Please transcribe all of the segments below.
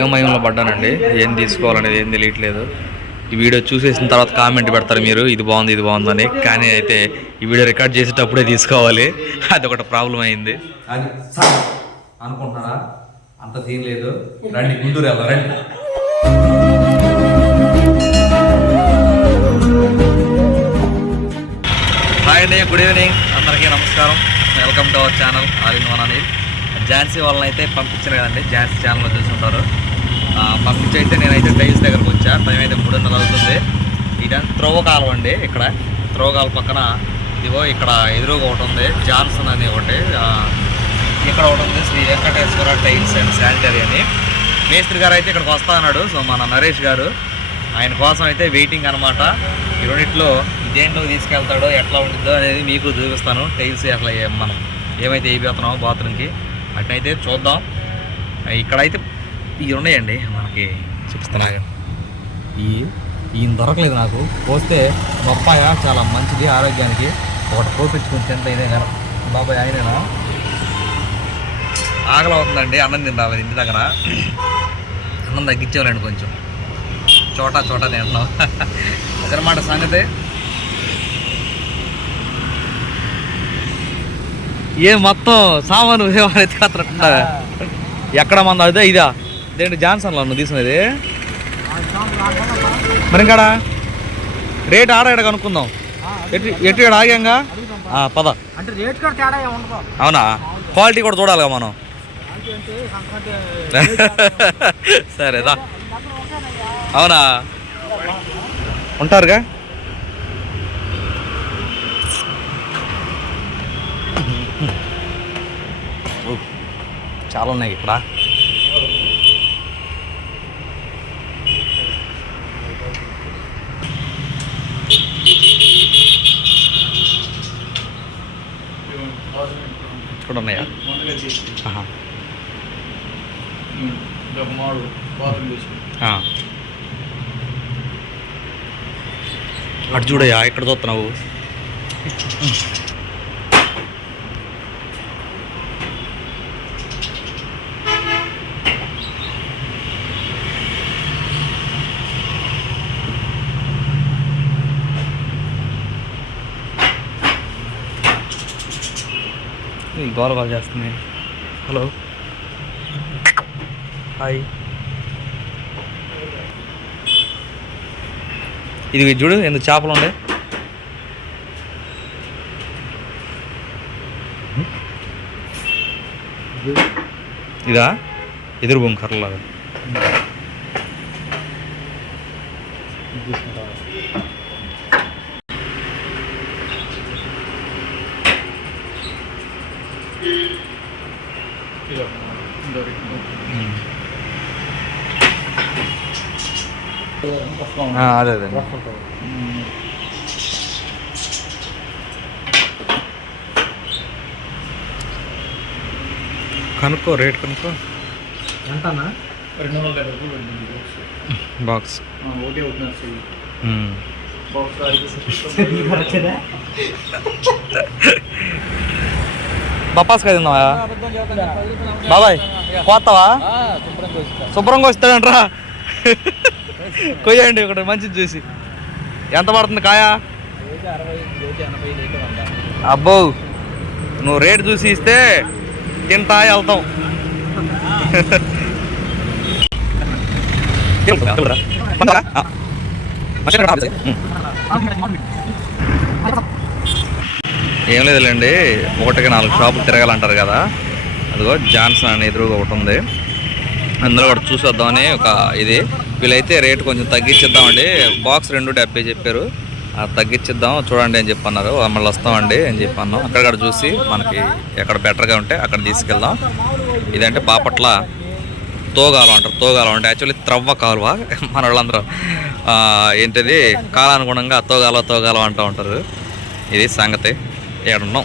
అయోమయంలో పడ్డానండి. ఏం తీసుకోవాలనేది ఏం తెలియట్లేదు. ఈ వీడియో చూసేసిన తర్వాత కామెంట్ పెడతారు మీరు ఇది బాగుంది ఇది బాగుందని. కానీ అయితే ఈ వీడియో రికార్డ్ చేసేటప్పుడే తీసుకోవాలి. అది ఒకటి ప్రాబ్లం అయింది అనుకుంటున్నారా? అంత సీన్ లేదు. రండి గుంటూరు వెళ్దాం రండి. హాయ్ అండి గుడ్ ఈవినింగ్ అందరికీ నమస్కారం. Welcome to our channel all in one Anil Jhansi వాళ్ళని అయితే పంపించాను కదండి ఝాన్సీ ఛానల్లో చూసుంటారు. ఆ, పంపించి అయితే నేనైతే టైల్స్ దగ్గరకు వచ్చా. టైం అయితే మూడున్నర అవుతుంది. ఇదంతా త్రోవకాలం అండి ఇక్కడ. త్రోవకాల పక్కన ఇదిగో ఇక్కడ ఎదురుగా ఒకటి ఉంది. జాన్సన్ అని ఒకటి. ఇక్కడ ఒకటి ఉంది Sri Venkateswara tiles and sanitary అని. మేస్త్రి గారు అయితే ఇక్కడికి వస్తా అన్నాడు. సో మన నరేష్ గారు ఆయన కోసం అయితే వెయిటింగ్ అనమాట ఈ రెండిట్లో దేంట్లో తీసుకెళ్తాడో ఎట్లా ఉంటుందో అనేది మీకు చూపిస్తాను. టైల్స్ అట్లా మనం ఏమైతే వేయబోతున్నామో బాత్రూమ్కి. అట్నైతే చూద్దాం. ఇక్కడైతే ఇవి ఉన్నాయండి మనకి. చూపిస్తున్నా ఈ ఈయన దొరకలేదు నాకు. పోస్తే బొప్పాయ చాలా మంచిది ఆరోగ్యానికి. ఒకటి కోపించుకుని తింటే ఇదే కదా బాబాయ్ ఆయనేనా? ఆకలి అవుతుందండి అన్నం తింటాలి ఇంటి దగ్గర. అన్నం తగ్గించేవాలండి కొంచెం. చోటా చోటా తింటున్నాం. అదనమాట సంగతి. ఏ మొత్తం సామాను ఎత్తుకత్తట్టున్నా ఎక్కడ మంది అదే ఇదా? ఇదేంటి జాన్సన్లో నువ్వు తీసుకునేది? మరి ఇంకాడా రేట్ ఆడ ఈడ కనుక్కుందాం. ఎటు ఎటు ఈడ ఆగాంగా? ఆ, పద. అవునా? క్వాలిటీ కూడా చూడాలిగా మనం. సరేదా అవునా? ఉంటారుగా? చాలా ఉన్నాయి ఇక్కడ. ఇక్కడ ఉన్నాయా. అటు చూడయ్యా ఎక్కడ చూస్తున్నావు? గోల కాల్ చేస్తున్నాయి హలో. హాయ్. ఇది చూడు ఎందుకు చేపలు ఉండే. ఇదా? ఎదురు బొమ్మ కర్రలాగా. అదే అదే. కనుక్కో రేట్ కనుక్కో. ఎంతనా రెండు వందల డెబ్బై రూపాయలు పడింది బాక్స్. ఒకటి ఒకటి. బాక్స్ అయితే వచ్చేదా బప్పాస్ కదా తిన్నావా బాబాయ్ పోతావా శుభ్రంగా వస్తాడంట్రా కొయ్యండి ఒకటి మంచిది చూసి ఎంత పడుతుంది కాయ అబ్బో నువ్వు రేట్ చూసి ఇస్తే తింటా వెళ్తాం ఏం లేదులేండి ఒకటికి నాలుగు షాపులు తిరగాలంటారు కదా. అదిగో జాన్సన్ అనే ఎదురుగా ఒకటి ఉంది. అందులో కూడా చూసేద్దామని ఒక ఇది. వీళ్ళైతే రేట్ కొంచెం తగ్గించిద్దామండి. బాక్స్ రెండు డెబ్బై చెప్పారు. తగ్గించిద్దాం చూడండి అని చెప్పన్నారు. మళ్ళీ వస్తామండి అని చెప్పి అన్నాం అక్కడ చూసి మనకి ఎక్కడ బెటర్గా ఉంటే అక్కడ తీసుకెళ్దాం. ఇదంటే బాపట్ల తోగాలం అంటారు తోగాలం అంటే యాక్చువల్లీ త్రవ్వ కాలువ. మన వాళ్ళందరూ ఏంటిది? కాలానుగుణంగా తోగాలో తోగాలో అంటూ ఉంటారు. ఇది సంగతి. ఏడున్నాం.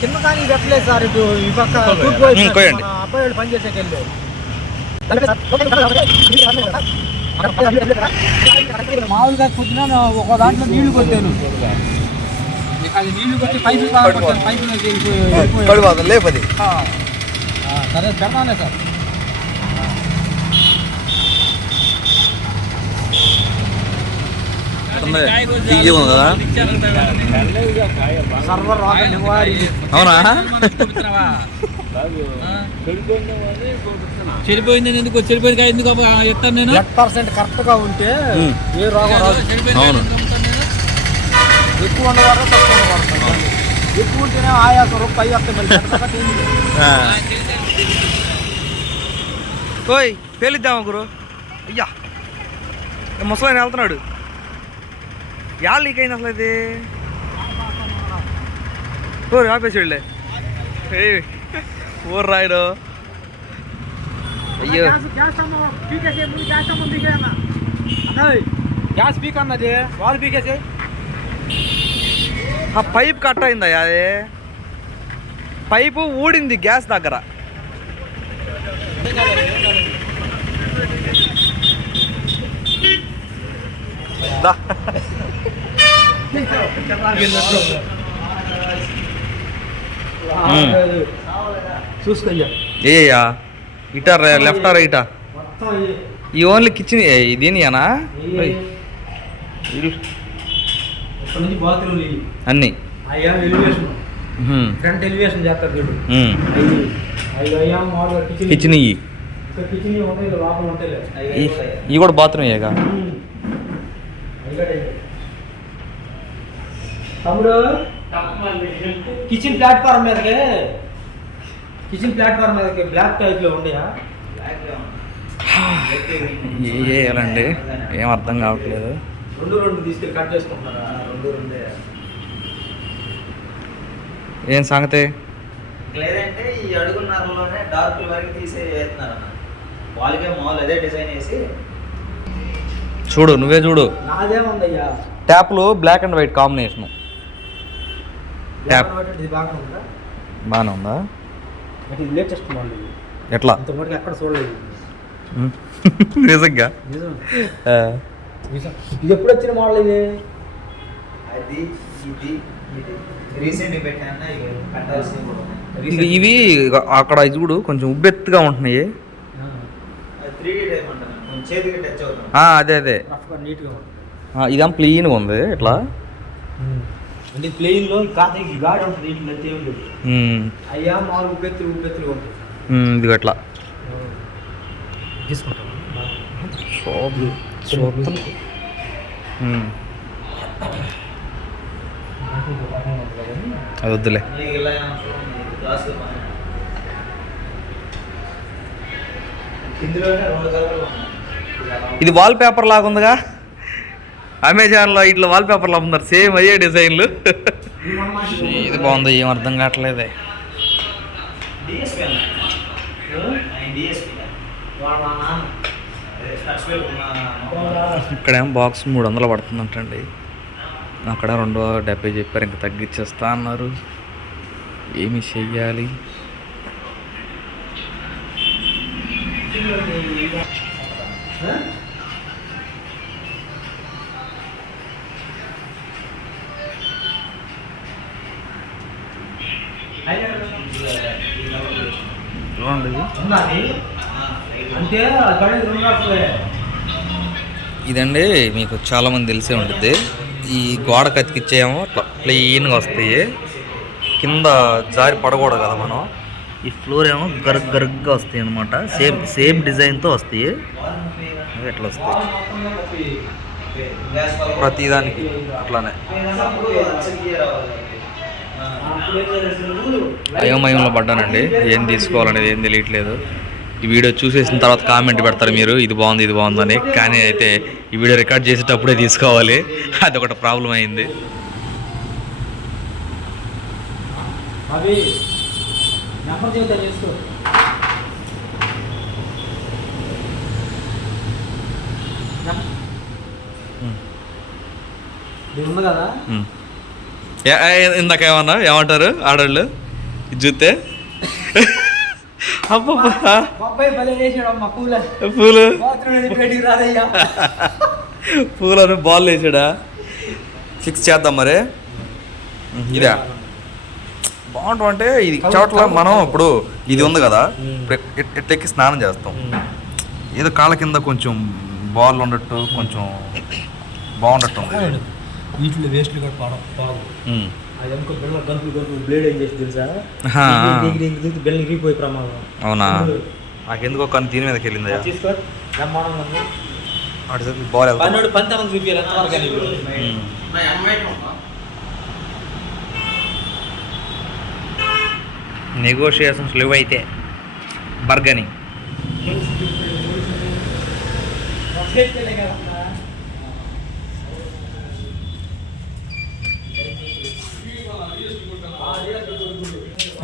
కింద కానీ పెట్టలేదు సార్ ఇటు ఈ పక్క తూర్పు వైపు కోయండి. మన అబ్బాయి వాళ్ళు వెళ్ళి మామూలుగా పొద్దున ఒక దాంట్లో నీళ్ళు కొట్టాను. అది నీళ్ళు కొట్టి పైపులు పైపులు లేపది. సరే పెడతానే సార్. ఉన్నట్టుంది తీగి ఉంది కదా? అవునా? చెడిపోయింది ఎందుకు? చెడిపోయింది కాయ ఎందుకు ఎత్తాను నేను. పర్సెంట్ కరెక్ట్గా ఉంటే. ఏ రోగం రాదు. అవును. ఎక్కువ ఉండవారు తక్కువ ఉండవారు. ఎక్కువ ఉంటేనే ఆయాసం రూపాయి పై వస్తే మళ్ళీ పెద్దగా ఏమీ లేదు. ఓయ్ పేలిద్దామా గురు? అయ్యా. ముసలాయన వెళ్తున్నాడు. యా లీక్ అయింది అసలు ఇది ఓ ఆపేసాడులే ఏయ్, ఊరు రాయుడు అయ్యో గ్యాస్ పీక్ అన్నది వాళ్ళు పీకేసే ఆ పైప్ కట్ అయిందా అది పైపు ఊడింది గ్యాస్ దగ్గర దా. మ్మ్. చూసుకోయ్యా ఏయ్యా ఇటా లెఫ్టా రైటా మొత్తం ఈ- ఈ ఓన్లీ కిచెన్ దీనియానా ఈ- ఇక్కడ నుంచి బాత్రూమ్ అన్నీ. అయ్యా ఎలివేషన్ మ్మ్. ఫ్రంట్ ఎలివేషన్ చేస్తారు చూడు. మ్మ్. అయ్యి. అయ్యి అయ్యా మామూలుగా కిచెన్ కిచెన్ ఇయ్యి. ఇక్కడ కిచెన్ ఉంటాయి ఇక్కడ లోపల ఉంటాయి ఈ- ఇవి కూడా బాత్రూమ్ అయ్యాక తమ్ముడు? కిచెన్ ప్లాట్ఫామ్ మీదకి. కిచెన్ ప్లాట్ఫామ్ మీదకి. బ్లాక్ టైప్లో ఉండయా ఏ చేయాలండి ఏం అర్థం కావట్లేదు. రెండు రెండు తీసుకెళ్ళి కట్ చేసుకుంటున్నారా? రెండు రెండే. ఏం సంగతి? లేదంటే ఈ అడుగున్నరలోనే డార్క్ వరకు తీసే వేస్తున్నారు అన్న. వాళ్ళకే మామూలు అదే డిజైన్ వేసి. చూడు నువ్వే చూడు. నాదేముందయ్యా? ట్యాప్లు black and white combination tap ఇది బాగా ఉందా? బాగానే ఉందా? అంటే ఇది లేటెస్ట్ మోడల్ ఎట్లా? అంత మటుకు ఎక్కడ చూడలేదు. నిజంగా. ఇది ఎప్పుడు వచ్చిన మోడల్ ఇది? అది ఇది ఇవి- ఇవి అక్కడ ఇది చూడు కొంచెం ఉబ్బెత్తుగా ఉంటున్నాయి. అది అదే. ఇదేం ప్లీన్గా ఉంది. ఇట్లా అంటే ప్లెయిన్లో కాదు ఈ గాడి ఉంటుంది ఇంటి అంతే ఏం లేదు మ్మ్. అయ్యా మామూలు ఉంటుంది మ్మ్, ఇదిగో ఇట్లా తీసుకుంటాం చూద్దాం. అది వద్దులే. ఇది ఇది వాల్ పేపర్ లాగా ఉందిగా అమెజాన్లో ఇట్లా వాల్ పేపర్లు అమ్ముతారు సేమ్ అయ్యే డిజైన్లు. ఇది బాగుంది ఏం అర్థం కావట్లేదే. ఇక్కడేమో బాక్స్ మూడు వందలు పడుతుందంటండి. అక్కడ రెండు డెబ్బై చెప్పారు ఇంకా తగ్గించేస్తా అన్నారు. ఏమి చెయ్యాలి? చూడండి ఇది. ఉన్నది అంటే ఇదండి మీకు చాలామంది తెలిసే ఉంటుంది ఈ గోడ కతికిచ్చేమో ప్లెయిన్గా వస్తాయి. కింద జారి పడకూడదు కదా మనం. ఈ ఫ్లోర్ ఏమో గరుగ్ గరుగ్గా వస్తాయి అనమాట సేమ్ సేమ్ డిజైన్తో వస్తాయి. ఎట్లా వస్తాయి? ప్రతిదానికి అట్లానే అప్పుడు అచ్చకి రావాలి ఆ. అయోమయంలో పడ్డానండి. ఏం తీసుకోవాలనేది ఏం తెలియట్లేదు. ఈ వీడియో చూసేసిన తర్వాత కామెంట్ పెడతారు మీరు ఇది బాగుంది ఇది బాగుందని. కానీ అయితే ఈ వీడియో రికార్డ్ చేసేటప్పుడే తీసుకోవాలి. అది ఒకటి ప్రాబ్లం అయింది. అవి నెంబర్ చేద్దాం చేసుకో ఉమ్. ఇది ఉంది కదా? ఇందాక ఏమన్నా? ఏమంటారు ఆడవాళ్ళు ఇది చూస్తే పూల. పూలను బాల్ వేసాడా? ఫిక్స్ చేద్దాం మరి. ఇదా. బాగుంటాం అంటే ఇది చోట్ల మనం ఇప్పుడు ఇది ఉంది కదా ఎక్కి స్నానం చేస్తాం. ఏదో కాళ్ళ కింద కొంచెం బాల్ ఉన్నట్టు కొంచెం బాగుండట్టుంది వీటిలో వేస్ట్లు కూడా పడ పావు. అది అనుకో బిళ్ళ గంతులు గంతులు బ్లేడ్ ఏం చేసి తెలుసా. బిళ్ళ ఇరిగిపోయి ప్రమాదం. అవునా? నాకెందుకో కానీ దీని మీదకి వెళ్ళిందా? తీసుకో. సైడ్ బాల్ పన్నోడు పంతనం చూపించాలి. నెగోషియేషన్స్ లేవు అయితే బర్గని.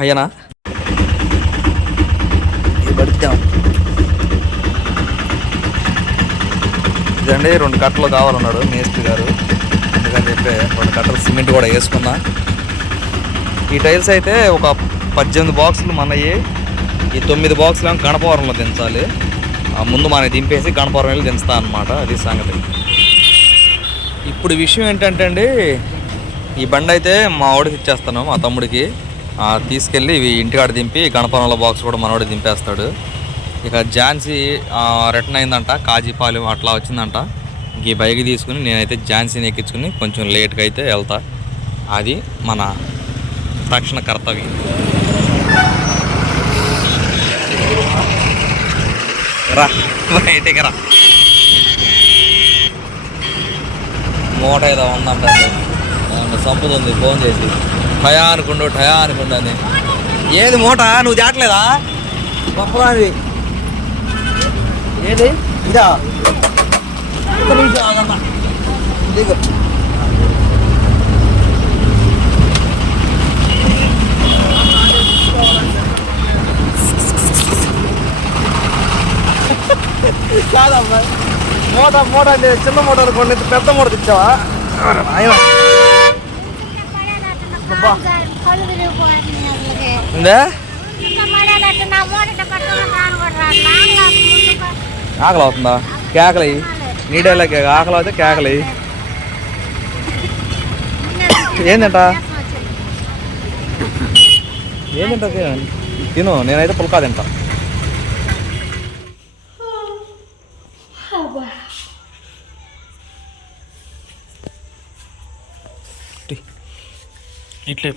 అయ్యానా ఇది పడిద్దాం ఇదండి రెండు కట్టలు కావాలన్నాడు మేస్త్రి గారు. అందుకని చెప్పి రెండు కట్టలు సిమెంట్ కూడా వేసుకున్నా. ఈ టైల్స్ అయితే ఒక పద్దెనిమిది బాక్సులు మనయ్యి. ఈ తొమ్మిది బాక్సులు ఏమో గణపవరంలో దించాలి. ఆ ముందు మన దింపేసి గణపవరం వెళ్ళి దించుతా అనమాట అది సంగతి. ఇప్పుడు విషయం ఏంటంటే అండి ఈ బండి అయితే మా వాడికి ఇచ్చేస్తాను మా తమ్ముడికి. తీసుకెళ్ళి ఇవి ఇంటికాడ దింపి గణపవరంలో బాక్స్ కూడా మనవాడు దింపేస్తాడు. ఇక ఝాన్సీ రిటర్న్ అయిందంట కాజీపాలెం అట్లా వచ్చిందంట. ఈ బైక్ తీసుకుని నేనైతే ఝాన్సీని ఎక్కించుకుని కొంచెం లేట్గా అయితే వెళ్తా. అది మన తక్షణ కర్తవ్యం. రా బయటికి రా. మూట ఏదో ఉందంట సంపుతుంది ఫోన్ చేసి. టయా అనుకుండు టయా అనుకుండని అని ఏది మూట? నువ్వు దాటలేదా? గొప్పదానివి ఏది? ఇదా? ఒక్క నిమిషం ఆగమ్మా. దిగు కాదమ్మా. మూట మూట అంటే చిన్న మూట అనుకోండి ఇంత పెద్ద మూట తెచ్చావా? ఆయన అబ్బా. కళ్ళు తిరిగిపోయింది అసలుకి ఉందా ఇంకా పడేటట్టు నా మూట పట్టుకుని రాను కూడా రాను నాన్న ముందుకు ఆకలి అవుతుందా కేకలి నీడేలా ఆకలి అయితే కేకలి ఏంటంట ఏందంట తిను. తిను నేనైతే పుల్కా తింటా ఇట్లే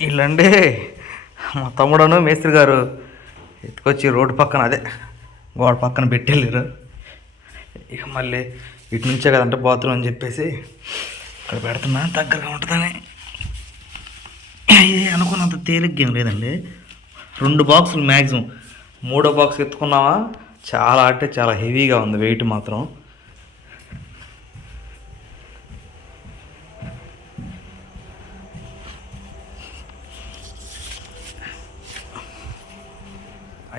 వీళ్ళండి మా తమ్ముడను మేస్త్రి గారు ఎత్తుకొచ్చి రోడ్డు పక్కన అదే గోడ పక్కన పెట్టెళ్ళారు ఇక మళ్ళీ ఇటు నుంచే కదంటే బాత్రూమ్ అని చెప్పేసి ఇక్కడ పెడుతున్నా దగ్గరగా ఉంటుందని. ఇది అనుకున్నంత తేలిగ్గా ఏం లేదండి. రెండు బాక్సులు మ్యాక్సిమం మూడో బాక్స్ ఎత్తుకున్నావా చాలా అంటే చాలా హెవీగా ఉంది వెయిట్ మాత్రం.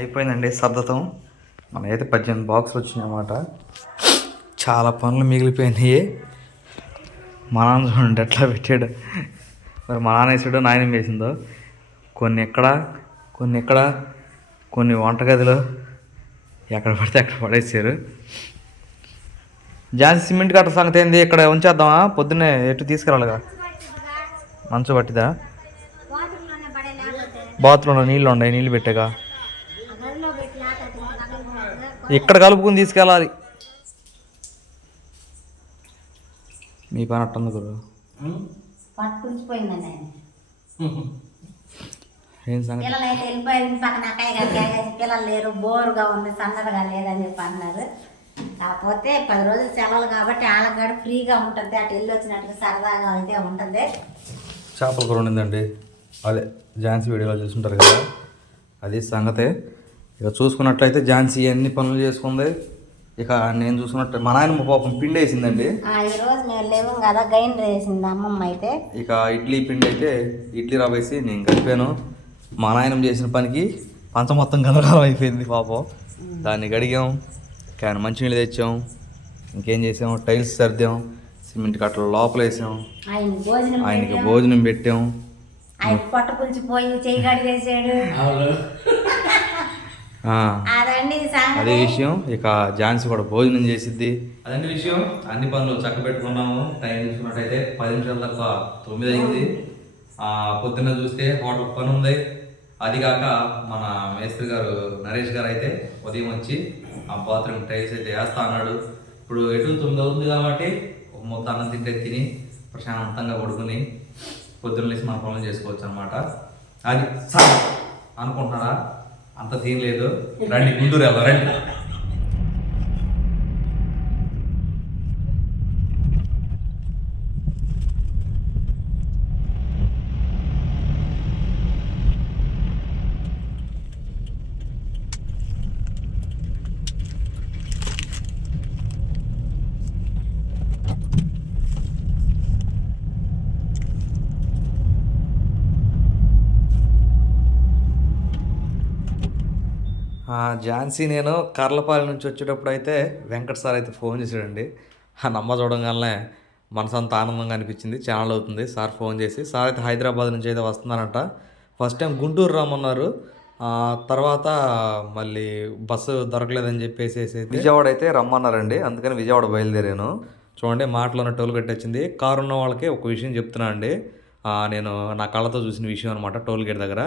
అయిపోయిందండి సర్దతం మనైతే పద్దెనిమిది బాక్సులు వచ్చినాయి అన్నమాట చాలా పనులు మిగిలిపోయినాయి. మా నాన్న చూడండి ఎట్లా పెట్టాడు. మరి మా నాన్న వేసాడో నాయన వేసిందో. కొన్ని ఎక్కడ కొన్ని ఎక్కడ కొన్ని వంటగదిలో. ఎక్కడ పడితే అక్కడ పడేసారు. ఝాన్సీ సిమెంట్ కట్ట సంగతి ఏంది? ఇక్కడ ఉంచేద్దామా? పొద్దున్నే ఎటు తీసుకురాలిగా? మంచు పట్టిదా? బాత్రూంలో నీళ్ళు ఉన్నాయి నీళ్ళు పెట్టాగా ఆ గదిలో పెట్టి లేకపోతే తగలకూడదు. ఇక్కడ కలుపుకుని తీసుకెళ్ళాలి. మీ పని అట్టుంది గురు ఏం సంగతి? పిల్లలు అయితే వెళ్ళిపోయారు ఇంటి పక్కన అక్కయ్య గారు పిల్లలు లేరు బోరుగా ఉంది సన్నగా లేదని చెప్పి అన్నారు కాకపోతే పది రోజులు సెలవులు కాబట్టి వాళ్ళకి కూడా ఫ్రీగా ఉంటుంది అటు వెళ్ళి వచ్చినట్టుగా సరదాగా అయితే ఉంటుంది. చేపల కూర ఉండిందండి అదే ఝాన్సీ వీడియోలో చూసుంటారు కదా అది సంగతే. ఇక చూసుకున్నట్లయితే ఝాన్సీ అన్ని పనులు చేసుకుంది? ఇక నేను చూసుకున్నట్టు మా నాయనమ్మ పాపం పిండి వేసిందండి. ఆ, ఈ రోజు మేము లేవు కదా గైండ్ వేసింది అమ్మమ్మ అయితే. ఇక ఇడ్లీ పిండి అయితే ఇడ్లీ రవ్వ వేసి నేను కలిపాను. మా నాయనం చేసిన పనికి పంచ మొత్తం గందరగోళం అయిపోయింది పాపం. దాన్ని గడిగాం క్యాన్ మంచినీళ్ళు తెచ్చాం. ఇంకేం చేసాం? టైల్స్ సర్దాం సిమెంట్ కట్టలు లోపల వేసాం ఆయనకి. భోజనం పెట్టాం. ఆయన పులిచిపోయి అదే విషయం. ఇక ఝాన్సీ కూడా భోజనం చేసిద్ది. అదండి విషయం. అన్ని పనులు చక్క పెట్టుకున్నాము టైం చూసుకున్నట్టయితే పది నిమిషాల దాకా తొమ్మిది అయింది ఆ, పొద్దున్న చూస్తే హోటల్ పని ఉంది. అది కాక మన మేస్త్రి గారు నరేష్ గారు అయితే ఉదయం వచ్చి ఆ బాత్రూమ్ టైల్స్ అయితే వేస్తా అన్నాడు. ఇప్పుడు ఎటు తొమ్మిది అవుతుంది కాబట్టి ఒక మొత్తం అన్నం తింటే తిని ప్రశాంతంగా పడుకుని పొద్దున్న లేచి మన పనులు చేసుకోవచ్చు అనమాట అది సార్. అనుకుంటున్నారా? అంత సీన్ లేదు. రండి గుంటూరు వెళ్దాం రండి ఆ, ఝాన్సీ నేను కర్లపాలెం నుంచి వచ్చేటప్పుడు అయితే వెంకట సార్ అయితే ఫోన్ చేశాడండి. ఆ నమ్మ చూడంగానే మనసంత ఆనందంగా అనిపించింది. ఛానల్ అవుతుంది. సార్ ఫోన్ చేసి సార్ అయితే హైదరాబాద్ నుంచి అయితే వస్తున్నారంట. ఫస్ట్ టైం గుంటూరు రమ్మన్నారు. తర్వాత మళ్ళీ బస్సు దొరకలేదని చెప్పేసి విజయవాడ అయితే రమ్మన్నారండి. అందుకని విజయవాడ బయలుదేరాను. చూడండి మాటలోనే టోల్ గేట్ వచ్చింది. కారు ఉన్న వాళ్ళకి ఒక విషయం చెప్తున్నా అండి నేను నా కళ్ళతో చూసిన విషయం అనమాట టోల్ గేట్ దగ్గర.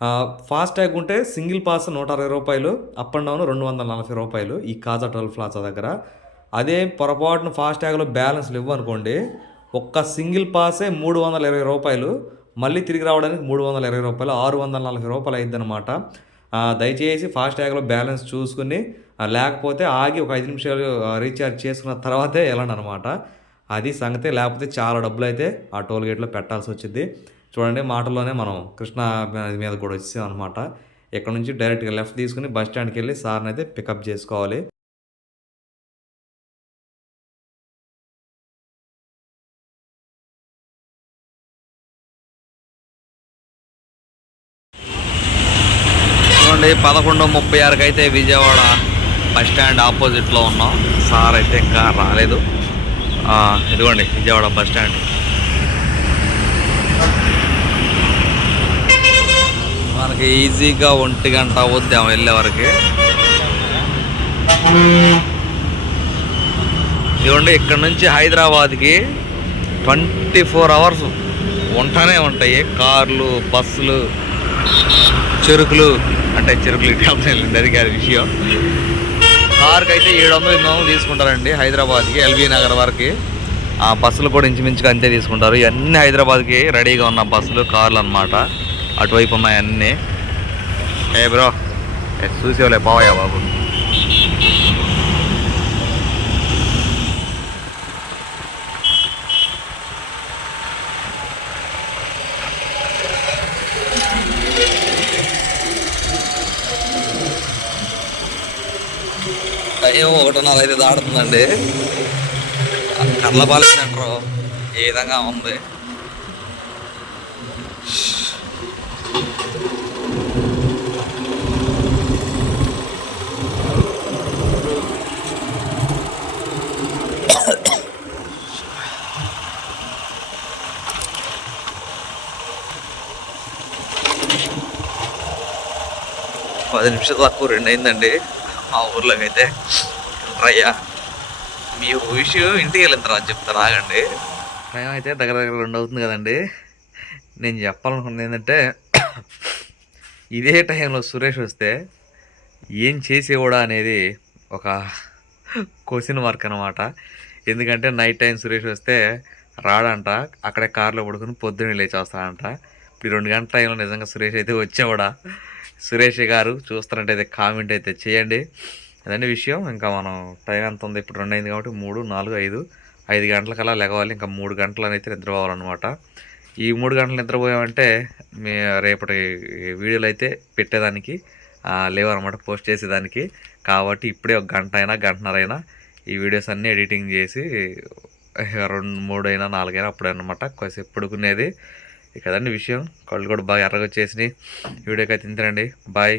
ఆ, ఫాస్ట్ ట్యాగ్ ఉంటే సింగిల్ పాస్ నూట అరవై రూపాయలు అప్ అండ్ డౌన్ రెండు వందల నలభై రూపాయలు ఈ కాజా టోల్ ప్లాజా దగ్గర. అదే పొరపాటున ఫాస్ట్ ట్యాగ్లో బ్యాలెన్స్ లేవు అనుకోండి ఒక్క సింగిల్ పాసే మూడు వందల ఇరవై రూపాయలు మళ్ళీ తిరిగి రావడానికి మూడు వందల ఇరవై రూపాయలు ఆరు వందల నలభై రూపాయలు అయింది అనమాట దయచేసి ఫాస్ట్ ట్యాగ్లో బ్యాలెన్స్ చూసుకుని లేకపోతే ఆగి ఒక ఐదు నిమిషాలు రీఛార్జ్ చేసుకున్న తర్వాతే వెళ్ళండి అనమాట అది సంగతే లేకపోతే చాలా డబ్బులు అయితే ఆ టోల్ గేట్లో పెట్టాల్సి వచ్చింది చూడండి మాటల్లోనే మనం కృష్ణా నది మీద కూడా వచ్చేసాం అనమాట ఇక్కడ నుంచి డైరెక్ట్గా లెఫ్ట్ తీసుకుని బస్ స్టాండ్కి వెళ్ళి సార్ని అయితే పికప్ చేసుకోవాలి. చూడండి పదకొండు ముప్పై ఆరుకి అయితే విజయవాడ బస్ స్టాండ్ ఆపోజిట్లో ఉన్నాం. సార్ అయితే ఇంకా రాలేదు. ఇదిగోండి విజయవాడ బస్ స్టాండ్. మనకి ఈజీగా ఒంటి గంట అవుద్దాం వెళ్ళే వరకు. ఇదిగోండి ఇక్కడ నుంచి హైదరాబాద్కి ట్వంటీ ఫోర్ అవర్స్ ఉంటానే ఉంటాయి. కార్లు బస్సులు చెరుకులు అంటే చెరుకులు ఇటు అది కాదు విషయం. కార్కి అయితే ఏడు వందలు ఎనిమిది వందలు తీసుకుంటారండి హైదరాబాద్కి ఎల్బీ నగర్ వరకు. ఆ బస్సులు కూడా ఇంచుమించుగా అంతే తీసుకుంటారు. ఇవన్నీ హైదరాబాద్కి రెడీగా ఉన్న బస్సులు కార్లు అన్నమాట. అటువైపు ఉన్నాయి అన్నీ. ఏ బ్రో చూసేవాలే పోవాయా బాబు. టైం ఒకటిన్నర అయితే దాడుతుందండి కర్లపాలెం సెంటర్. ఏ విధంగా ఉంది? పది నిమిషాలు తక్కువ రెండు అయిందండి. మా ఊర్లోకి అయితే రయ్యా ఈ విషయం ఇంటికి వెళ్ళిన తర్వాత చెప్తాను ఆగండి టైం అయితే దగ్గర దగ్గర రెండు అవుతుంది కదండి. నేను చెప్పాలనుకున్నది ఏంటంటే ఇదే టైంలో సురేష్ వస్తే ఏం చేసేవాడా అనేది ఒక క్వశ్చన్ మార్క్ అనమాట ఎందుకంటే నైట్ టైం సురేష్ వస్తే రాడంట అక్కడే కార్లో పడుకుని పొద్దున్నే లేచి వస్తాడంట ఇప్పుడు ఈ రెండు గంటల టైంలో నిజంగా సురేష్ అయితే వచ్చేవాడా? సురేష్ గారు చూస్తారంటే అయితే కామెంట్ అయితే చేయండి. అదండి విషయం ఇంకా మనం టైం ఎంత ఉంది? ఇప్పుడు రెండు అయింది కాబట్టి మూడు నాలుగు ఐదు. ఐదు గంటలకల్లా లెగవాలి ఇంకా మూడు గంటలు అయితే నిద్రపోవాలన్నమాట. ఈ మూడు గంటలు నిద్రపోయామంటే మీ రేపటి వీడియోలు అయితే పెట్టేదానికి ఆ, లేవన్నమాట పోస్ట్ చేసేదానికి. కాబట్టి ఇప్పుడే ఒక గంట అయినా గంటన్నర అయినా ఈ వీడియోస్ అన్నీ ఎడిటింగ్ చేసి రెండు మూడు అయినా నాలుగైనా అప్పుడు అనమాట కొద్దిసేపు పడుకునేది. కదండి విషయం. కళ్ళు కూడా బాగా ఎర్రగా వచ్చేసినాయి. వీడియోకి అయితే ఇంతరండి బాయ్.